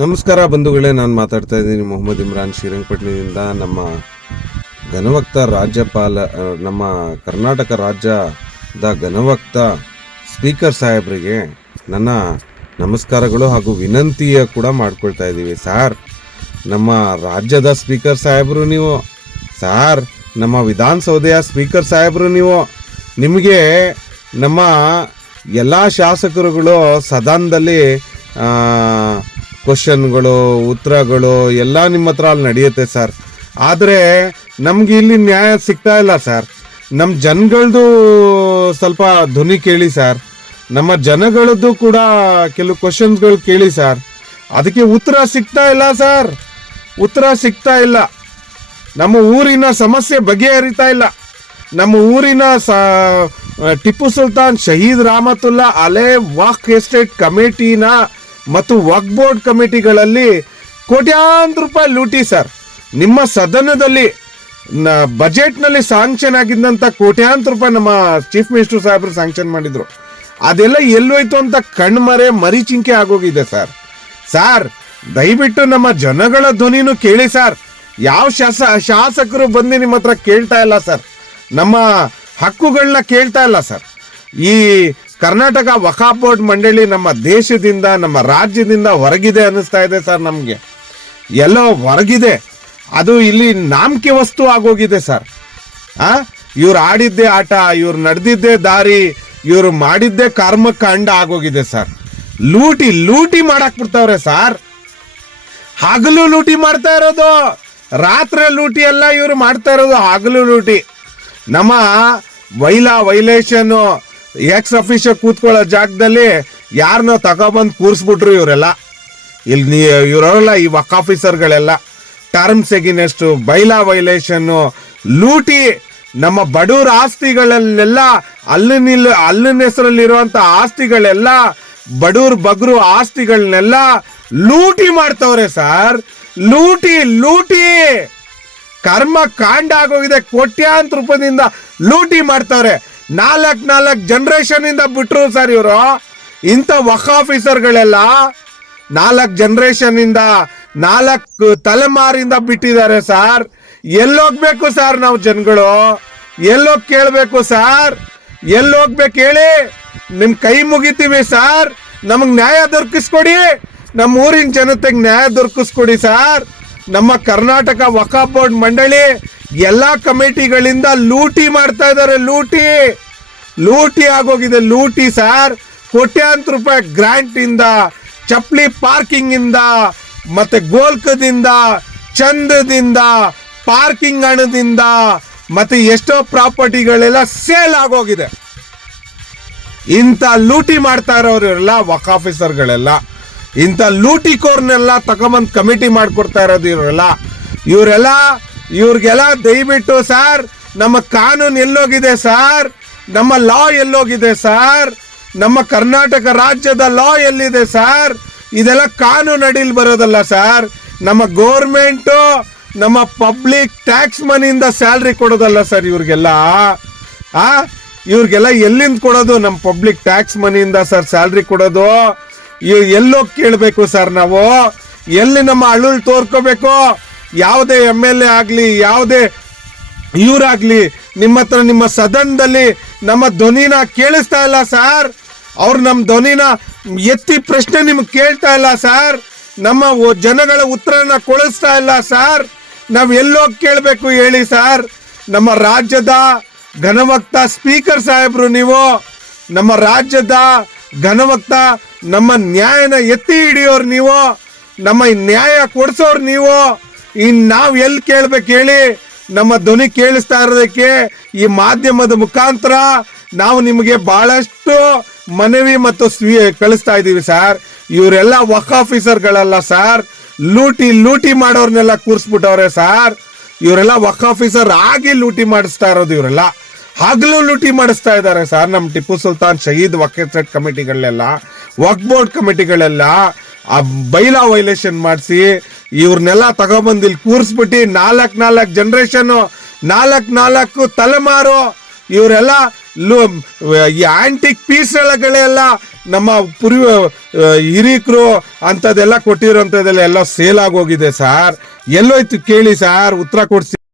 ನಮಸ್ಕಾರ ಬಂಧುಗಳೇ, ನಾನು ಮಾತಾಡ್ತಾ ಇದ್ದೀನಿ ಮೊಹಮ್ಮದ್ ಇಮ್ರಾನ್ ಶ್ರೀರಂಗಪಟ್ಟಣದಿಂದ. ನಮ್ಮ ಘನವಕ್ತ ನಮ್ಮ ಕರ್ನಾಟಕ ರಾಜ್ಯದ ಘನವಕ್ತ ಸ್ಪೀಕರ್ ಸಾಹೇಬರಿಗೆ ನನ್ನ ನಮಸ್ಕಾರಗಳು ಹಾಗೂ ವಿನಂತಿಯ ಕೂಡ ಮಾಡ್ಕೊಳ್ತಾ ಇದ್ದೀವಿ. ಸಾರ್, ನಮ್ಮ ರಾಜ್ಯದ ಸ್ಪೀಕರ್ ಸಾಹೇಬರು ನೀವು. ಸಾರ್, ನಮ್ಮ ವಿಧಾನಸೌಧೆಯ ಸ್ಪೀಕರ್ ಸಾಹೇಬರು ನೀವು. ನಿಮಗೆ ನಮ್ಮ ಎಲ್ಲ ಶಾಸಕರುಗಳು ಸದನದಲ್ಲಿ ಕ್ವಶನ್ಗಳು, ಉತ್ತರಗಳು ಎಲ್ಲ ನಿಮ್ಮ ಹತ್ರ ಅಲ್ಲಿ ನಡೆಯುತ್ತೆ ಸರ್. ಆದರೆ ನಮ್ಗೆ ಇಲ್ಲಿ ನ್ಯಾಯ ಸಿಗ್ತಾ ಇಲ್ಲ ಸರ್. ನಮ್ಮ ಜನಗಳದ್ದು ಸ್ವಲ್ಪ ಧ್ವನಿ ಕೇಳಿ ಸರ್. ನಮ್ಮ ಜನಗಳದ್ದು ಕೂಡ ಕೆಲವು ಕ್ವಶನ್ಸ್ಗಳು ಕೇಳಿ ಸರ್. ಅದಕ್ಕೆ ಉತ್ತರ ಸಿಗ್ತಾ ಇಲ್ಲ ಸರ್. ಉತ್ತರ ಸಿಗ್ತಾ ಇಲ್ಲ. ನಮ್ಮ ಊರಿನ ಸಮಸ್ಯೆ ಬಗೆಹರಿತಾ ಇಲ್ಲ. ನಮ್ಮ ಊರಿನ ಟಿಪ್ಪು ಸುಲ್ತಾನ್ ಶಹೀದ್ ರಾಮತುಲ್ಲಾ ಅಲೆ ವಕ್ಫ್ ಎಸ್ಟೇಟ್ ಕಮಿಟಿನ ಮತ್ತು ವಕ್ಫ್ ಬೋರ್ಡ್ ಕಮಿಟಿಗಳಲ್ಲಿ ಕೋಟ್ಯಾಂತರ ರೂಪಾಯಿ ಲೂಟಿ ಸರ್. ನಿಮ್ಮ ಸದನದಲ್ಲಿ ಬಜೆಟ್ನಲ್ಲಿ ಸ್ಯಾಂಕ್ಷನ್ ಆಗಿದ್ದಂಥ ಕೋಟ್ಯಾಂತರ ರೂಪಾಯಿ ನಮ್ಮ ಚೀಫ್ ಮಿನಿಸ್ಟರ್ ಸಾಹೇಬರು ಸ್ಯಾಂಕ್ಷನ್ ಮಾಡಿದ್ರು. ಅದೆಲ್ಲ ಎಲ್ಲೋಯ್ತು ಅಂತ ಕಣ್ಮರೆ ಮರಿಚಿಂಕೆ ಆಗೋಗಿದೆ ಸರ್. ಸಾರ್, ದಯವಿಟ್ಟು ನಮ್ಮ ಜನಗಳ ಧ್ವನಿನೂ ಕೇಳಿ ಸರ್. ಯಾವ ಶಾಸಕರು ಬಂದು ನಿಮ್ಮ ಹತ್ರ ಕೇಳ್ತಾ ಇಲ್ಲ ಸರ್. ನಮ್ಮ ಹಕ್ಕುಗಳನ್ನ ಕೇಳ್ತಾ ಇಲ್ಲ ಸರ್. ಈ ಕರ್ನಾಟಕ ವಕ್ಫ್ ಬೋರ್ಡ್ ಮಂಡಳಿ ನಮ್ಮ ದೇಶದಿಂದ, ನಮ್ಮ ರಾಜ್ಯದಿಂದ ಹೊರಗಿದೆ ಅನ್ನಿಸ್ತಾ ಇದೆ ಸರ್. ನಮಗೆ ಎಲ್ಲೋ ಹೊರಗಿದೆ. ಅದು ಇಲ್ಲಿ ನಾಮಕೆ ವಸ್ತು ಆಗೋಗಿದೆ ಸರ್. ಇವ್ರು ಆಡಿದ್ದೇ ಆಟ, ಇವ್ರು ನಡೆದಿದ್ದೇ ದಾರಿ, ಇವ್ರು ಮಾಡಿದ್ದೇ ಕರ್ಮಕಾಂಡ ಆಗೋಗಿದೆ ಸರ್. ಲೂಟಿ ಮಾಡಕ್ ಬಿಡ್ತಾವ್ರೆ ಸರ್. ಹಗಲು ಲೂಟಿ ಮಾಡ್ತಾ ಇರೋದು, ರಾತ್ರಿ ಲೂಟಿ ಎಲ್ಲ ಇವ್ರು ಮಾಡ್ತಾ ಇರೋದು ಹಗಲು ಲೂಟಿ. ನಮ್ಮ ವೈಲೇಷನ್ ಎಕ್ಸ್ ಅಫಿಷಿಯಲ್ ಕೂತ್ಕೊಳ್ಳೋ ಜಾಗದಲ್ಲಿ ಯಾರನ್ನೋ ತಗೊಬಂದು ಕೂರಿಸ್ಬಿಟ್ರು ಇವರೆಲ್ಲ. ಇಲ್ಲಿ ಇವರೆಲ್ಲ ಈ ವಕ್ ಆಫೀಸರ್ಗಳೆಲ್ಲ ಟರ್ಮ್ಸ್ ಎಗಿನೆಸ್ಟ್, ಬೈಲಾ ವೈಲೇಷನ್ನು, ಲೂಟಿ, ನಮ್ಮ ಬಡವರ ಆಸ್ತಿಗಳನ್ನೆಲ್ಲ ಅಲ್ಲಿನ ಹೆಸರಲ್ಲಿರುವಂತ ಆಸ್ತಿಗಳೆಲ್ಲ, ಬಡವ್ರ ಬಗ್ರು ಆಸ್ತಿಗಳನ್ನೆಲ್ಲ ಲೂಟಿ ಮಾಡ್ತವ್ರೆ ಸರ್. ಲೂಟಿ ಕರ್ಮ ಕಾಂಡ ಆಗೋಗಿದೆ. ಕೋಟ್ಯಾಂತರ ರೂಪಾಯಿಂದ ಲೂಟಿ ಮಾಡ್ತವ್ರೆ. 4 ಜನರೇಷನ್ ಇಂದ ಬಿಟ್ರು ಸರ್ ಇವರು. ಇಂಥ ವಕ್ ಆಫೀಸರ್ಗಳೆಲ್ಲ 4 ಜನರೇಷನ್ ಇಂದ, 4 ತಲೆಮಾರಿಂದ ಬಿಟ್ಟಿದ್ದಾರೆ ಸರ್. ಎಲ್ಲೋಗ್ಬೇಕು ಸರ್ ನಾವು ಜನಗಳು? ಎಲ್ಲೋಗ್ ಕೇಳ್ಬೇಕು ಸರ್? ಎಲ್ಲೋಗ್ಬೇಕು ಹೇಳಿ? ನಿಮ್ ಕೈ ಮುಗಿತೀವಿ ಸರ್. ನಮಗ್ ನ್ಯಾಯ ದೊರಕಿಸ್ಕೊಡಿ. ನಮ್ಮ ಊರಿನ ಜನತೆಗೆ ನ್ಯಾಯ ದೊರಕಿಸ್ಕೊಡಿ ಸರ್. ನಮ್ಮ ಕರ್ನಾಟಕ ವಕ್ಫ್ ಬೋರ್ಡ್ ಮಂಡಳಿ ಎಲ್ಲಾ ಕಮಿಟಿಗಳಿಂದ ಲೂಟಿ ಮಾಡ್ತಾ ಇದ್ದಾರೆ. ಲೂಟಿ ಆಗೋಗಿದೆ. ಲೂಟಿ ಸರ್. ಕೋಟ್ಯಾಂತರ ರೂಪಾಯಿ ಗ್ರಾಂಟ್ ಇಂದ, ಚಪ್ಲಿ ಪಾರ್ಕಿಂಗ್ ಇಂದ, ಮತ್ತೆ ಗೋಲ್ಕದಿಂದ, ಚಂದದಿಂದ, ಪಾರ್ಕಿಂಗ್ ಹಣದಿಂದ, ಮತ್ತೆ ಎಷ್ಟೋ ಪ್ರಾಪರ್ಟಿಗಳೆಲ್ಲ ಸೇಲ್ ಆಗೋಗಿದೆ. ಇಂಥ ಲೂಟಿ ಮಾಡ್ತಾ ಇರೋರೆಲ್ಲ ವಕ್ ಆಫೀಸರ್ಗಳೆಲ್ಲ, ಇಂಥ ಲೂಟಿ ಕೋರ್ನೆಲ್ಲ ತಗೊಂಬಂದ್ ಕಮಿಟಿ ಮಾಡ್ಕೊಡ್ತಾ ಇರೋದು ಇವ್ರಿಗೆಲ್ಲ ದಯವಿಟ್ಟು ಸರ್, ನಮ್ಮ ಕಾನೂನು ಎಲ್ಲೋಗಿದೆ ಸರ್? ನಮ್ಮ ಲಾ ಎಲ್ಲೋಗಿದೆ ಸರ್? ನಮ್ಮ ಕರ್ನಾಟಕ ರಾಜ್ಯದ ಲಾ ಎಲ್ಲಿದೆ ಸರ್? ಇದೆಲ್ಲ ಕಾನೂನು ಅಡಿಯಲ್ಲಿ ಬರೋದಲ್ಲ ಸರ್. ನಮ್ಮ ಗೌರ್ಮೆಂಟು ನಮ್ಮ ಪಬ್ಲಿಕ್ ಟ್ಯಾಕ್ಸ್ ಮನಿಯಿಂದ ಸ್ಯಾಲ್ರಿ ಕೊಡೋದಲ್ಲ ಸರ್ ಇವ್ರಿಗೆಲ್ಲ. ಇವ್ರಿಗೆಲ್ಲ ಎಲ್ಲಿಂದ ಕೊಡೋದು? ನಮ್ಮ ಪಬ್ಲಿಕ್ ಟ್ಯಾಕ್ಸ್ ಮನಿಯಿಂದ ಸರ್ ಸ್ಯಾಲ್ರಿ ಕೊಡೋದು. ಎಲ್ಲೋಗಿ ಕೇಳಬೇಕು ಸರ್ ನಾವು? ಎಲ್ಲಿ ನಮ್ಮ ಅಳುಲ್ ತೋರ್ಕೋಬೇಕು? ಯಾವುದೇ MLA ಆಗ್ಲಿ, ಯಾವುದೇ ಇವರಾಗ್ಲಿ ನಿಮ್ಮ ಹತ್ರ, ನಿಮ್ಮ ಸದನದಲ್ಲಿ ನಮ್ಮ ಧ್ವನಿನ ಕೇಳಿಸ್ತಾ ಇಲ್ಲ ಸರ್. ಅವ್ರು ನಮ್ಮ ಧ್ವನಿನ ಎತ್ತಿ ಪ್ರಶ್ನೆ ನಿಮ್ಗೆ ಕೇಳ್ತಾ ಇಲ್ಲ ಸರ್. ನಮ್ಮ ಜನಗಳ ಉತ್ತರನ ಕೊಡಿಸ್ತಾ ಇಲ್ಲ ಸರ್. ನಾವ್ ಎಲ್ಲೋಗಿ ಕೇಳಬೇಕು ಹೇಳಿ ಸರ್? ನಮ್ಮ ರಾಜ್ಯದ ಘನವಕ್ತ ಸ್ಪೀಕರ್ ಸಾಹೇಬ್ರು ನೀವು. ನಮ್ಮ ರಾಜ್ಯದ ಘನವಕ್ತ, ನಮ್ಮ ನ್ಯಾಯನ ಎತ್ತಿ ಹಿಡಿಯೋರು ನೀವು, ನಮ್ಮ ನ್ಯಾಯ ಕೊಡಿಸೋರು ನೀವು. ನಾವ್ ಎಲ್ಲಿ ಕೇಳ್ಬೇಕು ಹೇಳಿ? ನಮ್ಮ ಧ್ವನಿ ಕೇಳಿಸ್ತಾ ಇರೋದಕ್ಕೆ ಈ ಮಾಧ್ಯಮದ ಮುಖಾಂತರ ನಾವು ನಿಮಗೆ ಬಹಳಷ್ಟು ಮನವಿ ಮತ್ತು ಕಳಿಸ್ತಾ ಇದ್ದೀವಿ ಸರ್. ಇವರೆಲ್ಲ ವಕ್ ಆಫೀಸರ್ಗಳಲ್ಲ ಸರ್. ಲೂಟಿ ಮಾಡೋರ್ನೆಲ್ಲ ಕೂರಿಸ್ಬಿಟ್ಟವ್ರೆ ಸರ್. ಇವರೆಲ್ಲ ವಕ್ ಆಫೀಸರ್ ಆಗಿ ಲೂಟಿ ಮಾಡಿಸ್ತಾ ಇರೋದು. ಇವರೆಲ್ಲ ಹಗಲು ಲೂಟಿ ಮಾಡಿಸ್ತಾ ಇದ್ದಾರೆ ಸರ್. ನಮ್ಮ ಟಿಪ್ಪು ಸುಲ್ತಾನ್ ಶಹೀದ್ ವಕ್ಫ್ ಎಸ್ಟೇಟ್ ಕಮಿಟಿಗಳೆಲ್ಲ, ವಕ್ಫ್ ಬೋರ್ಡ್ ಕಮಿಟಿಗಳೆಲ್ಲ ಬೈಲಾ ವೈಲೇಷನ್ ಮಾಡಿಸಿ ಇವ್ರನ್ನೆಲ್ಲ ತಗೊಬಂದು ಇಲ್ಲಿ ಕೂರಿಸ್ಬಿಟ್ಟು 4 ಜನರೇಷನ್, 4 ತಲೆಮಾರು ಇವರೆಲ್ಲ ಈ ಆಂಟಿಕ್ ಪೀಸ್ಗಳೆಲ್ಲ ನಮ್ಮ ಹಿರೀಕರು ಅಂಥದ್ದೆಲ್ಲ ಕೊಟ್ಟಿರೋಂಥದ್ದೆಲ್ಲ ಎಲ್ಲ ಸೇಲ್ ಆಗೋಗಿದೆ ಸರ್. ಎಲ್ಲೋಯ್ತು ಕೇಳಿ ಸರ್, ಉತ್ತರ ಕೊಡ್ಸಿ.